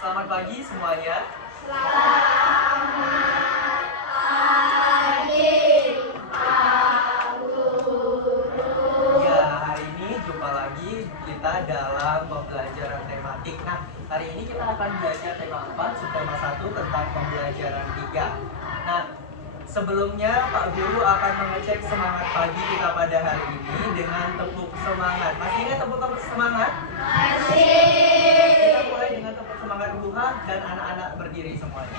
Selamat pagi semuanya. Selamat pagi, Pak Guru. Ya, hari ini jumpa lagi kita dalam pembelajaran tematik. Nah, hari ini kita akan belajar tema 4, subtema 1 tentang pembelajaran 3. Nah, sebelumnya Pak Guru akan mengecek semangat pagi kita pada hari ini dengan tepuk semangat. Masih ingat tepuk semangat? Masih. Kita mulai dengan tepuk semangat Buha dan anak-anak berdiri semuanya.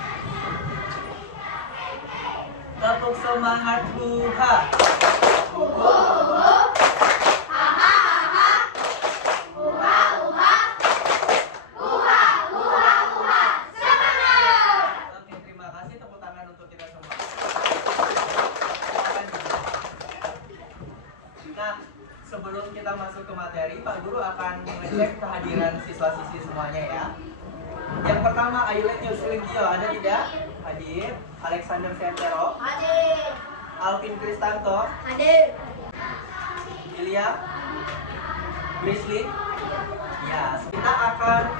Tepuk semangat Buha. Oke, terima kasih, tepuk tangan untuk kita semua. Nah, sebelum kita masuk ke materi, Pak Guru akan mengecek kehadiran siswa-siswi semuanya ya. Yang pertama, Ayulet Yusulintio, ada tidak? Hadir. Alexander Sentero, Hadir. Alvin Kristanto, Hadir. Ilya, Grizzly. Ya, kita akan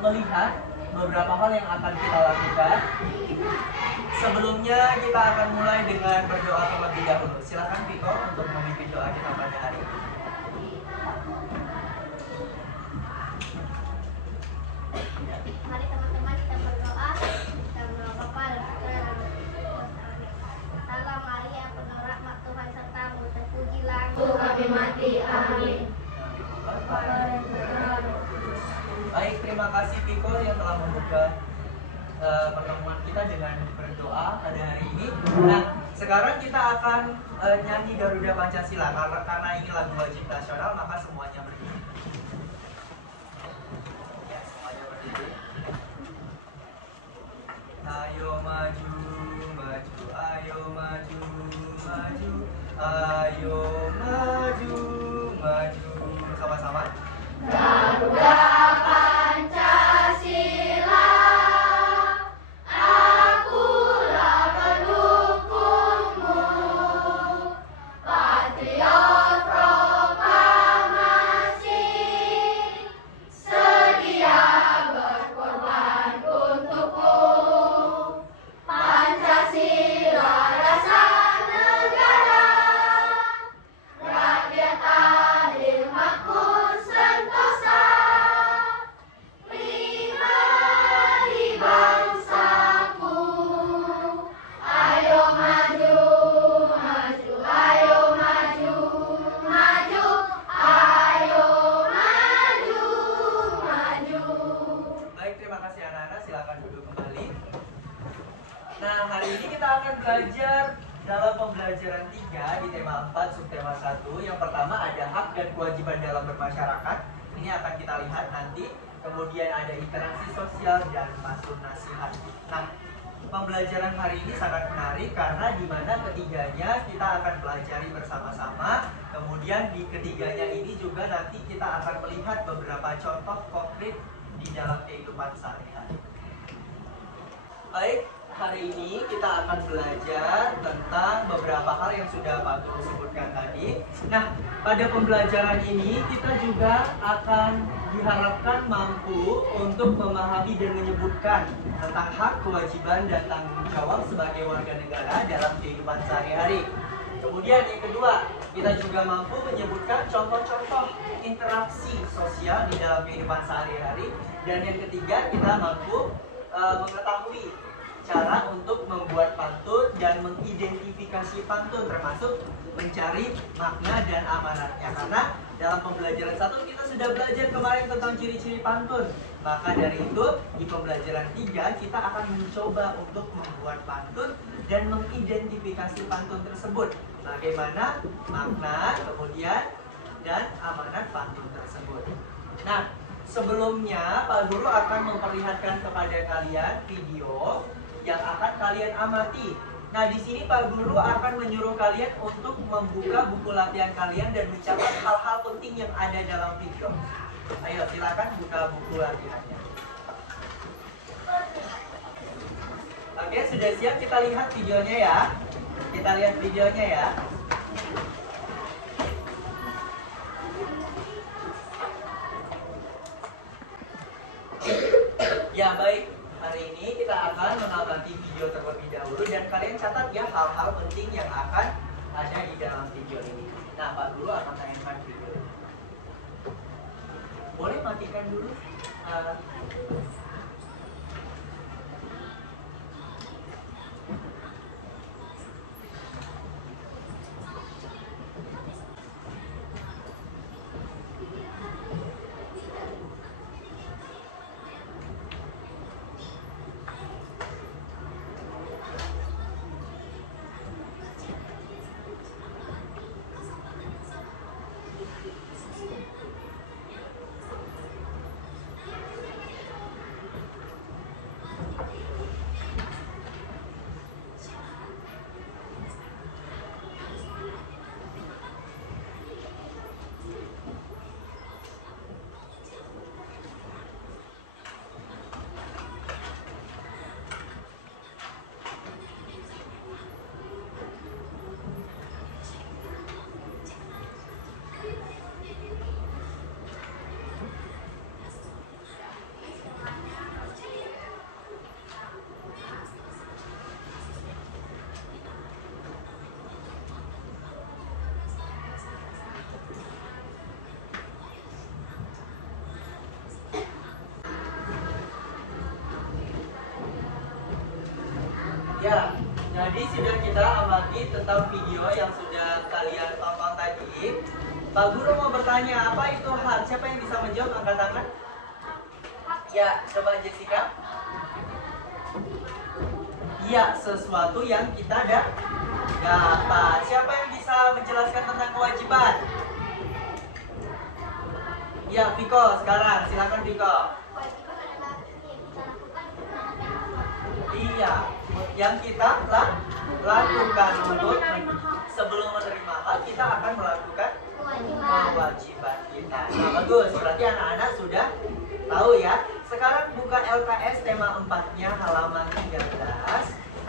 melihat beberapa hal yang akan kita lakukan. Sebelumnya kita akan mulai dengan berdoa terlebih dahulu. Silakan Vito untuk memimpin doa kita pada hari ini. Mari teman-teman kita berdoa. Kita berdoa pada Salam Maria penuh rahmat Tuhan sertamu, terpujilah kami mati. Amin. Baik, terima kasih Viko yang telah membuka pertemuan kita dengan berdoa pada hari ini. Nah, sekarang kita akan nyanyi Garuda Pancasila karena ini lagu wajib nasional, maka semuanya berdiri. Ya, semuanya berdiri. Ayo maju, maju, ayo maju, maju, ayo maju, maju. Sama-sama. Garuda Pancasila, akulah pendukungmu, patriot proklamasi, sedia berkorban untukmu. Pancasila rasa negara, rakyat adil makmur sentosa, pribadi bangsaku. Ayo maju, maju, ayo maju, maju, ayo maju, maju. Baik, terima kasih anak-anak. Silakan duduk kembali. Nah, hari ini kita akan belajar dalam pembelajaran 3 di tema 4, subtema 1. Yang pertama ada hak dan kewajiban dalam bermasyarakat. Ini akan kita lihat nanti. Kemudian ada interaksi sosial dan masuk nasihat. Nah, pembelajaran hari ini sangat menarik karena di mana ketiganya kita akan pelajari bersama-sama. Kemudian di ketiganya ini juga nanti kita akan melihat beberapa contoh konkret di dalam kehidupan sehari-hari. Baik, hari ini kita akan belajar tentang beberapa hal yang sudah Pak Guru sebutkan tadi. Nah, pada pembelajaran ini kita juga akan diharapkan mampu untuk memahami dan menyebutkan tentang hak, kewajiban, dan tanggung jawab sebagai warga negara dalam kehidupan sehari-hari. Kemudian yang kedua, kita juga mampu menyebutkan contoh-contoh interaksi sosial di dalam kehidupan sehari-hari. Dan yang ketiga, kita mampu mengetahui cara untuk membuat pantun dan mengidentifikasi pantun, termasuk mencari makna dan amanatnya. Karena dalam pembelajaran 1 kita sudah belajar kemarin tentang ciri-ciri pantun. Maka dari itu di pembelajaran 3 kita akan mencoba untuk membuat pantun dan mengidentifikasi pantun tersebut. Bagaimana makna, kemudian dan amanat pantun tersebut. Nah, sebelumnya Pak Guru akan memperlihatkan kepada kalian video yang akan kalian amati. Nah, di sini Pak Guru akan menyuruh kalian untuk membuka buku latihan kalian dan mencatat hal-hal penting yang ada dalam video. Ayo, silakan buka buku latihannya. Oke, sudah siap? Kita lihat videonya ya. Kita lihat videonya ya. menikmati video terlebih dahulu dan kalian catat ya hal-hal penting yang akan ada di dalam video ini. Nah, Pak Guru akan tayangkan video. Boleh matikan dulu. Ya, jadi sudah kita amati tentang video yang sudah kalian tonton tadi. Pak Guru mau bertanya, apa itu hak? Siapa yang bisa menjawab, angkat tangan? Ya, coba Jessica. Ya, sesuatu yang kita dapat. Siapa yang bisa menjelaskan tentang kewajiban? Ya, Viko sekarang. Silakan Viko. Kewajiban adalah yang kita lakukan Iya, yang kita lakukan untuk sebelum menerima hak kita akan melakukan kewajiban kita. Nah, bagus, berarti anak-anak sudah tahu ya. Sekarang buka LKS tema 4-nya halaman 13.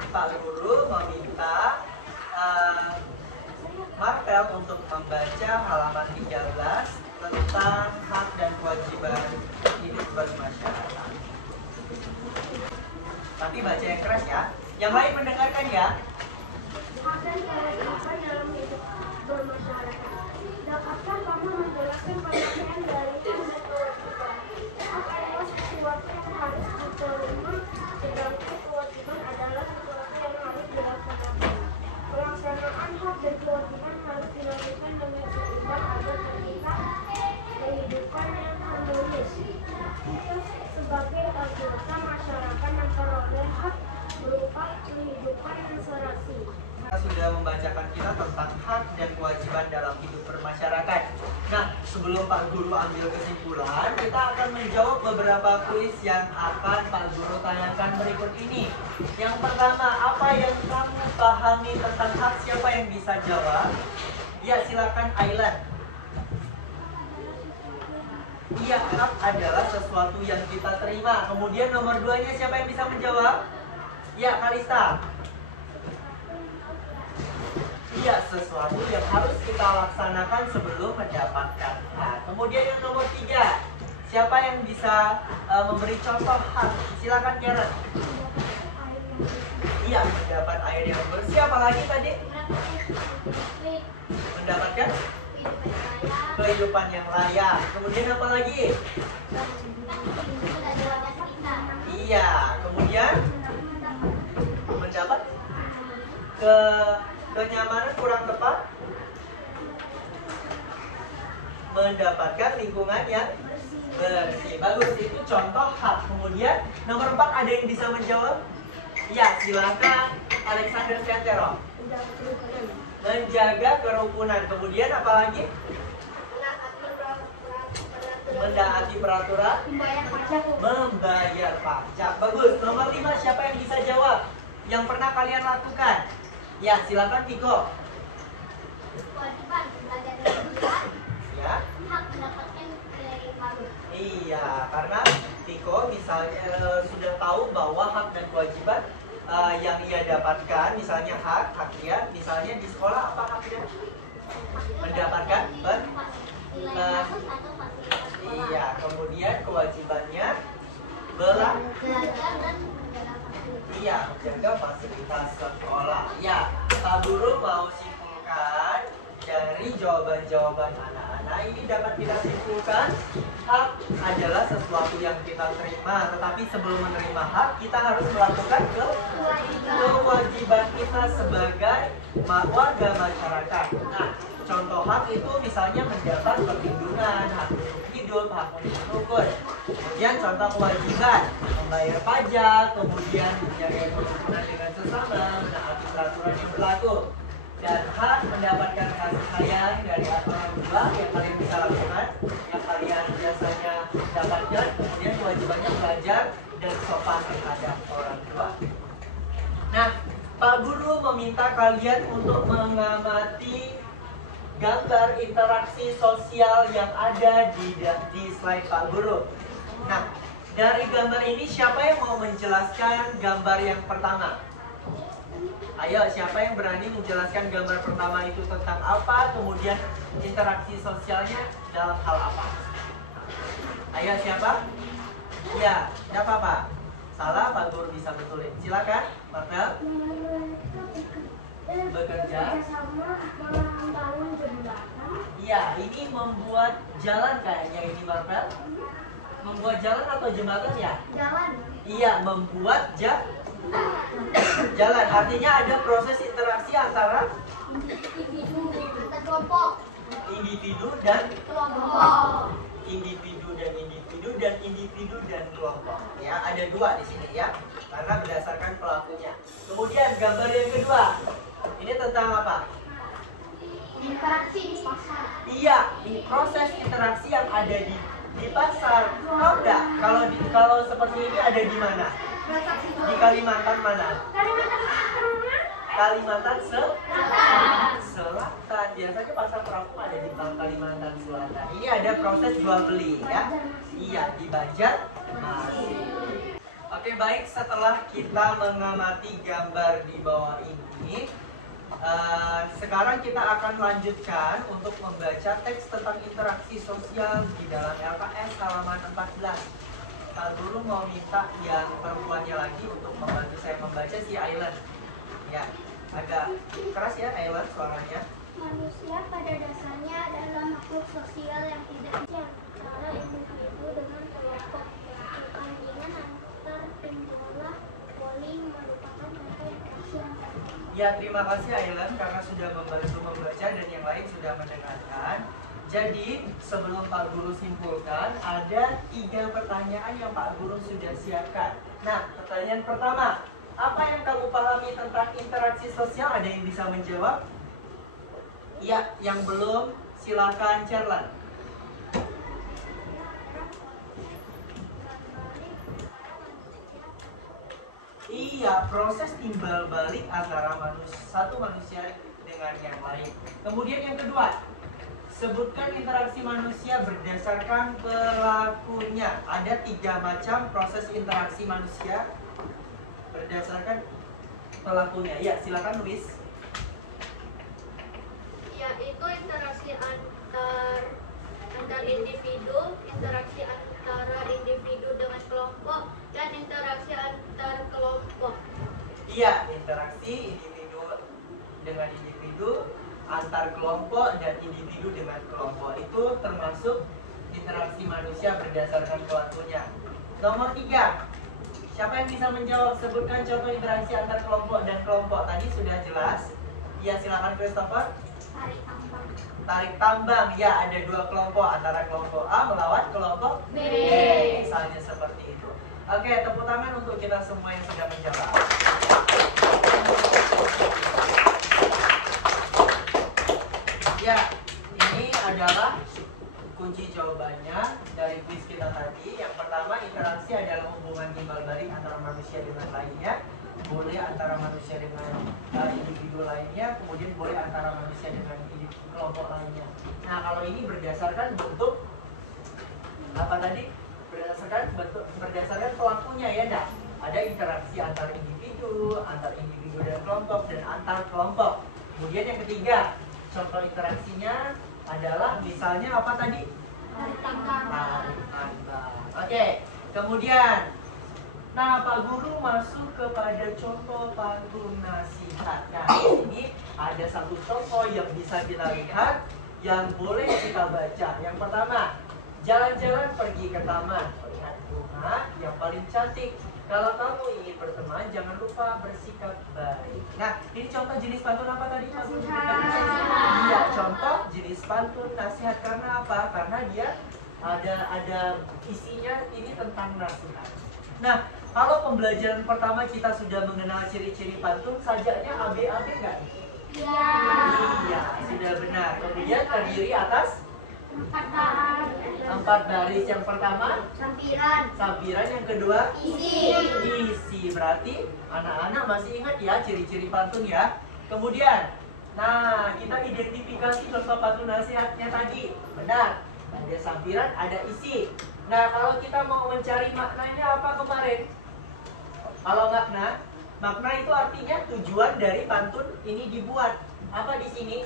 Pak Guru meminta Marvel untuk membaca halaman 13 tentang hak dan kewajiban hidup bermasyarakat. Tapi baca yang keras ya. Yang lain mendengarkan ya. hak dan kewajiban dalam hidup bermasyarakat. Dapatkah kamu menjelaskan pengertian dari hak dan kewajiban? Hak adalah sesuatu yang harus diterima, sedangkan kewajiban adalah sesuatu yang harus dilaksanakan. Pelaksanaan hak dan kewajiban harus dilakukan dengan seimbang agar tercipta kehidupan yang harmonis. Kita sebagai anggota masyarakat memperoleh hak berupa kehidupan yang serasi. Kita sudah membacakan kita tentang hak dan kewajiban dalam hidup bermasyarakat. Nah, sebelum Pak Guru ambil kesimpulan, kita akan menjawab beberapa kuis yang akan Pak Guru tanyakan berikut ini. Yang pertama, apa yang kamu pahami tentang hak? Siapa yang bisa jawab? Ya, silakan Ailan. Iya, hak adalah sesuatu yang kita terima. Kemudian nomor 2-nya siapa yang bisa menjawab? Ya, Kalista. Iya, sesuatu yang harus kita laksanakan sebelum mendapatkan hak. Kemudian yang nomor 3, siapa yang bisa memberi contoh hak? Silakan Karen. Iya, mendapat air yang bersih. Apa lagi tadi? Mendapatkan kehidupan yang layak. Kemudian apa lagi? Iya, kemudian mendapat kenyamanan kurang tepat, mendapatkan lingkungan yang bersih. Bagus, itu contoh hak. Kemudian nomor 4 ada yang bisa menjawab? Ya, silakan Alexander Sentero. Menjaga kerukunan. Kemudian apa lagi? Mendaati peraturan, membayar pajak. Bagus. Nomor 5 siapa yang bisa jawab? Yang pernah kalian lakukan? Ya, silakan Tiko. Kewajiban belajar dengan benar, Ya. hak mendapatkan nilai baru. Iya, karena Tiko misalnya sudah tahu bahwa hak dan kewajiban yang ia dapatkan, misalnya hak dia, misalnya di sekolah apa haknya? Mendapatkan nilai bagus atau fasilitas sekolah. Iya, kemudian kewajibannya belajar Belajar dan menjaga fasilitas. Iya, menjaga fasilitas sekolah. Ya, Pak Guru mau simpulkan dari jawaban-jawaban anak-anak ini dapat kita simpulkan hak adalah sesuatu yang kita terima, tetapi sebelum menerima hak kita harus melakukan kewajiban kita sebagai warga masyarakat. Nah, contoh hak itu misalnya mendapat perlindungan, hak untuk hidup, hak untuk rukun. Kemudian contoh kewajiban, membayar pajak, kemudian menjaga kerukunan dengan sesama, menaati peraturan yang berlaku. Dan hak mendapatkan kasih sayang dari orang tua yang kalian bisa lakukan, yang kalian biasanya dapatkan. Kemudian kewajibannya belajar dan sopan terhadap orang tua. Nah, Pak Guru meminta kalian untuk mengamati gambar interaksi sosial yang ada di slide Pak Guru. Nah, dari gambar ini siapa yang mau menjelaskan gambar yang pertama? Ayo, siapa yang berani menjelaskan gambar pertama itu tentang apa, kemudian interaksi sosialnya dalam hal apa? Ayo, siapa? Ya, tidak apa-apa. Salah, Pak Guru bisa betulin. Silakan, Marvel. Bekerja sama membangun jembatan. Iya, ini membuat jalan kayaknya ini, Marvel. Membuat jalan atau jembatan ya? Jalan. Iya, membuat jalan. Artinya ada proses interaksi antara Kelompok. individu dan Kelompok. individu dan individu dan kelompok. Ya, ada dua di sini ya, karena berdasarkan pelakunya. Kemudian gambar yang kedua, ini tentang apa? Interaksi di pasar. Iya, di proses interaksi yang ada di pasar. Tahu nggak? Kalau seperti ini ada di mana? Di Kalimantan mana? Kalimantan Selatan. Biasanya pasar terapung ada di Kalimantan Selatan. Ini ada proses jual beli ya. Iya, di Banjarmasin. Oke, baik, setelah kita mengamati gambar di bawah ini, sekarang kita akan lanjutkan untuk membaca teks tentang interaksi sosial di dalam LKS halaman 14. Pak Guru mau minta yang perempuannya lagi untuk membantu saya membaca si Ailan. Ya, agak keras ya Ailan suaranya. Manusia pada dasarnya adalah makhluk sosial yang tidak antara individu dengan kelompok. Perbandingan antar tim bola voli merupakan contoh interaksi antar. Ya, terima kasih Ailan karena sudah membantu membaca dan yang lain sudah mendengarkan. Jadi, sebelum Pak Guru simpulkan, ada 3 pertanyaan yang Pak Guru sudah siapkan. Nah, pertanyaan pertama, apa yang kamu pahami tentang interaksi sosial? Ada yang bisa menjawab? Ya, yang belum, silakan Cerlan. Iya, proses timbal balik antara satu manusia dengan yang lain. Kemudian yang kedua, sebutkan interaksi manusia berdasarkan pelakunya. Ada 3 macam proses interaksi manusia berdasarkan pelakunya. Ya, silakan Luis. Yaitu interaksi antar individu, interaksi antara individu dengan kelompok, dan interaksi antar kelompok. Iya, interaksi individu dengan individu, antar kelompok, dan individu dengan kelompok. Itu termasuk interaksi manusia berdasarkan pelakunya. Nomor 3, siapa yang bisa menjawab? Sebutkan contoh interaksi antar kelompok dan kelompok. Tadi sudah jelas. Ya, silakan Christopher. Tarik tambang. Tarik tambang, ya, ada 2 kelompok antara kelompok A melawan kelompok B. Misalnya seperti itu. Oke, tepuk tangan untuk kita semua yang sudah menjawab. Ya, ini adalah kunci jawabannya dari kuis kita tadi. Yang pertama, interaksi adalah hubungan timbal balik antara manusia dengan lainnya. Boleh antara manusia dengan individu lainnya, kemudian boleh antara manusia dengan kelompok lainnya. Nah, kalau ini berdasarkan bentuk apa tadi? Berdasarkan pelakunya ya, enggak? Ada interaksi antar individu dan kelompok, dan antar kelompok. Kemudian yang ketiga, contoh interaksinya adalah misalnya apa tadi? Tarik tambang. Tarik tambang. Oke, kemudian Nah, Pak Guru masuk kepada contoh pantun nasihat. Nah, di sini ada satu contoh yang bisa kita lihat yang boleh kita baca. Yang pertama, jalan-jalan pergi ke taman, melihat bunga yang paling cantik. Kalau kamu ingin berteman, jangan lupa bersikap baik. Nah, ini contoh jenis pantun apa tadi, Pak Guru? Iya, contoh jenis pantun nasihat. Karena apa? Karena dia ada isinya ini tentang nasihat. Nah, kalau pembelajaran pertama kita sudah mengenal ciri-ciri pantun, sajaknya AB-AB nggak? Iya. Iya, sudah benar. Kemudian terdiri atas 4 baris. Yang pertama sampiran, yang kedua isi. Berarti anak-anak masih ingat ya ciri-ciri pantun ya. Kemudian, nah kita identifikasi contoh pantun nasihatnya tadi. Benar, ada sampiran, ada isi. Nah, kalau kita mau mencari maknanya apa kemarin? Kalau makna itu artinya tujuan dari pantun ini dibuat. Apa di sini?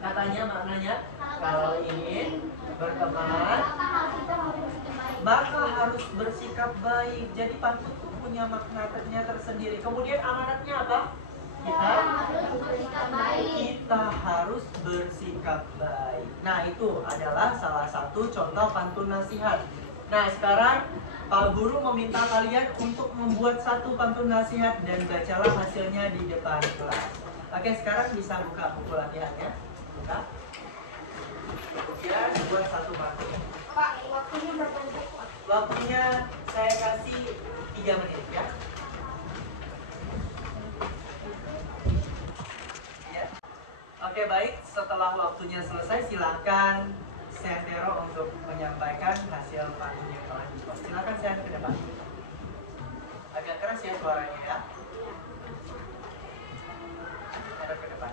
Katanya maknanya, kalau ingin berteman, maka harus bersikap baik. Jadi pantun itu punya maknanya tersendiri. Kemudian amanatnya apa? Kita harus bersikap baik. Nah, itu adalah salah satu contoh pantun nasihat. Nah, sekarang Pak Guru meminta kalian untuk membuat satu pantun nasihat dan bacalah hasilnya di depan kelas. Oke, sekarang bisa buka buku latihannya. Buka. Kemudian buat satu pantun. Pak, waktunya berapa menit? Waktunya saya kasih 3 menit ya. Oke, baik, setelah waktunya selesai silakan Sentero untuk menyampaikan hasil pantun yang telah dibuat. Silakan Sen ke depan. Agak keras ya suaranya ya. Hadap ke depan.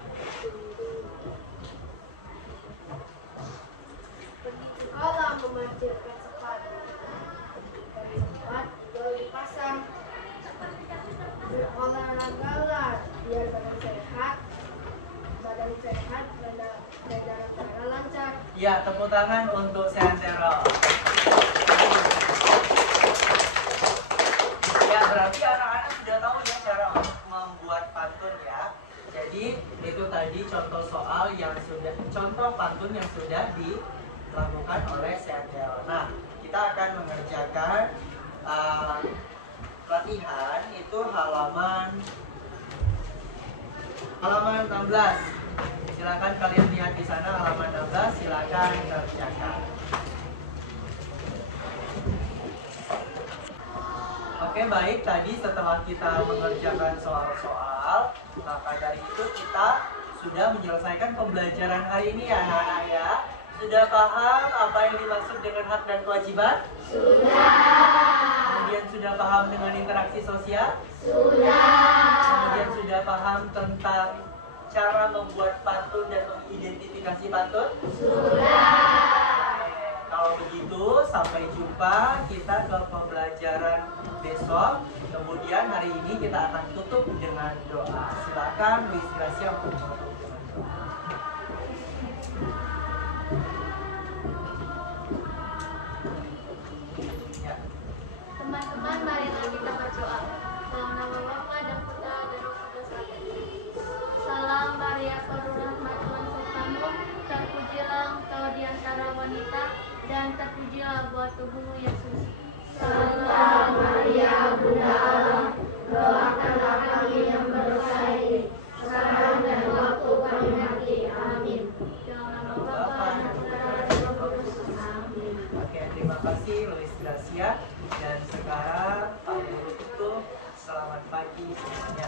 Allah memancurkan sepatu. Dari tempat jual dipasang. Berolahragalah biar badan sehat. Badan sehat, berjalan secara lancar. Ya, tepuk tangan untuk Sentero. Ya, berarti anak-anak sudah tahu ya cara membuat pantun ya. Jadi itu tadi contoh pantun yang sudah dilakukan oleh Sentero. Nah, kita akan mengerjakan latihan itu halaman 16. Silakan kalian lihat di sana halaman 16, silakan kerjakan. Oke, baik, tadi setelah kita mengerjakan soal-soal, maka dari itu kita sudah menyelesaikan pembelajaran hari ini ya anak-anak ya. Sudah paham apa yang dimaksud dengan hak dan kewajiban? Sudah. Kemudian sudah paham dengan interaksi sosial? Sudah. Kemudian sudah paham tentang cara membuat pantun dan mengidentifikasi pantun? Sudah. Kalau begitu, sampai jumpa kita ke pembelajaran besok. Kemudian hari ini kita akan tutup dengan doa. Silakan Luis Gracia untuk menutup dengan doa. Ya. Teman-teman, marilah kita berdoa. Dalam nama Bapa dan Putra dan Roh Kudus. Salam Maria, penuh rahmat Tuhan sertamu, terpujilah engkau di antara wanita, dan terpujilah buah tubuhmu Yesus. Santa Maria, Bunda Allah, doakanlah kami yang berdosa ini, sekarang dan waktu kami mati. Amin. Dalam nama Bapa dan Putra dan Roh Kudus. Amin. Oke, terima kasih Luis Gracia. Dan sekarang Pak Guru tutup. Selamat pagi semuanya.